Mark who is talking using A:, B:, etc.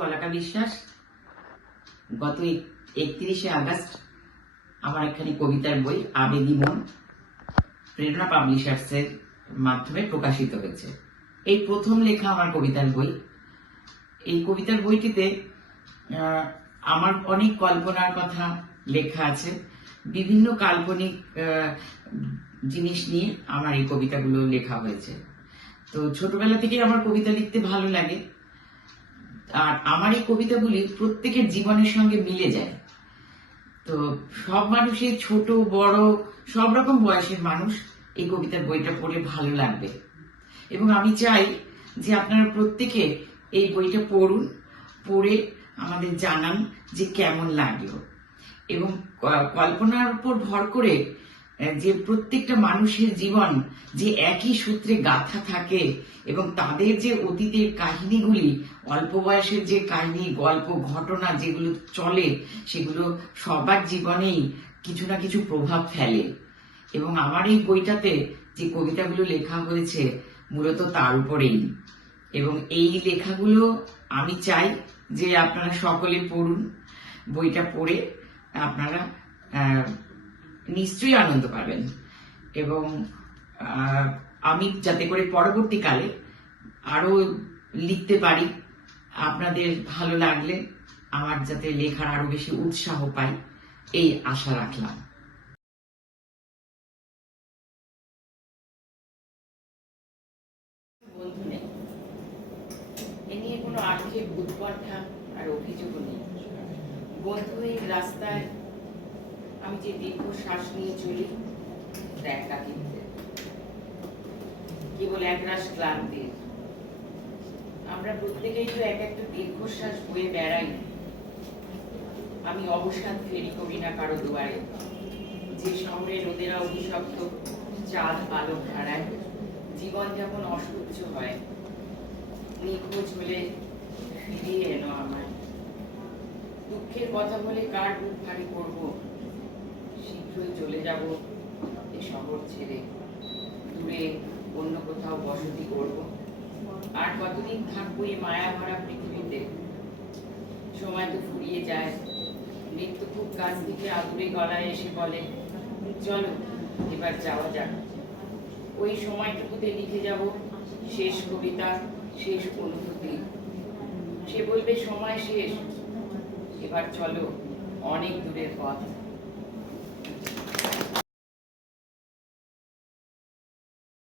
A: বলাকা বিশ্বাস, গত একত্রিশে আগস্ট আমার একখানি কবিতার বই, আবেদি মন, প্রেরণা পাবলিশার্স এর মাধ্যমে প্রকাশিত হয়েছে। এই প্রথম লেখা আমার কবিতার বই। এই কবিতার বইটিতে আমার অনেক কল্পনার কথা লেখা আছে। বিভিন্ন কাল্পনিক জিনিস নিয়ে আমার এই কবিতাগুলো লেখা হয়েছে। তো ছোটবেলা থেকেই আমার কবিতা লিখতে ভালো লাগে। আর আমার এই কবিতাগুলি প্রত্যেকের জীবনের সঙ্গে মিলে যায়। তো সব মানুষের ছোট, বড়, সব রকম বয়সের মানুষ এই কবিতার বইটা পড়ে ভালো লাগবে। এবং আমি চাই যে আপনারা প্রত্যেকে এই বইটা পড়ুন, পড়ে আমাদের জানান যে কেমন লাগল। এবং কল্পনার উপর ভর করে যে প্রত্যেকটা মানুষের জীবন যে একই সূত্রে গাথা থাকে এবং তাদের যে অতীতের কাহিনীগুলি, অল্প বয়সের যে কাহিনী, গল্প, ঘটনা যেগুলো চলে, সেগুলো সবার জীবনেই কিছু না কিছু প্রভাব ফেলে। এবং আমার এই বইটাতে যে কবিতাগুলো লেখা হয়েছে, মূলত তার উপরেই। এবং এই লেখাগুলো আমি চাই যে আপনারা সকলে পড়ুন, বইটা পড়ে আপনারা নিশ্চয়ই আনন্দ পাবেন। এবং আমি যাতে করে পরবর্তীকালে আরও লিখতে পারি, আপনাদের ভালো লাগলে আমার যাতে লেখার আরও বেশি উৎসাহ পাই, এই আশা রাখলাম। কোনো আর্থিক উৎকণ্ঠা আর অভিযোগও নেই। বন্ধু এই রাস্তায় আমি যে দীর্ঘ শ্বাস নিয়ে চলি তা একাকিত্বে কেবল একরাশ ক্লান্তির আমরা প্রত্যেকেই তো এক একটা দীর্ঘশ্বাস বয়ে বেড়াই। আমি অবসাদ ফেরি করি না কারও দুয়ারে। যে শহরে রোদেরা অভিশপ্ত, চাঁদ আলো হারায় জীবন যেমন অসহ্য হয়, নিখোঁজ হলে ফিরিয়ে এনো আমায়। দুঃখের কথা বলে কার বুক ভারী করব? যাব এ শহর ছেড়ে দূরে অন্য কোথাও বসতি করব। আর কতদিন থাকব এই মায়া ভরা পৃথিবীতে? সময় তো ফুরিয়ে যায়। মৃত্যু খুব কাছ থেকে আদুরে গলায় এসে বলে, চলো, এবার যাওয়া যাক। ওই সময়টুকুতে লিখে যাব, শেষ কবিতা, শেষ অনুভূতি। সে বলবে, সময় শেষ। এবার চলো, অনেক দূরের পথ।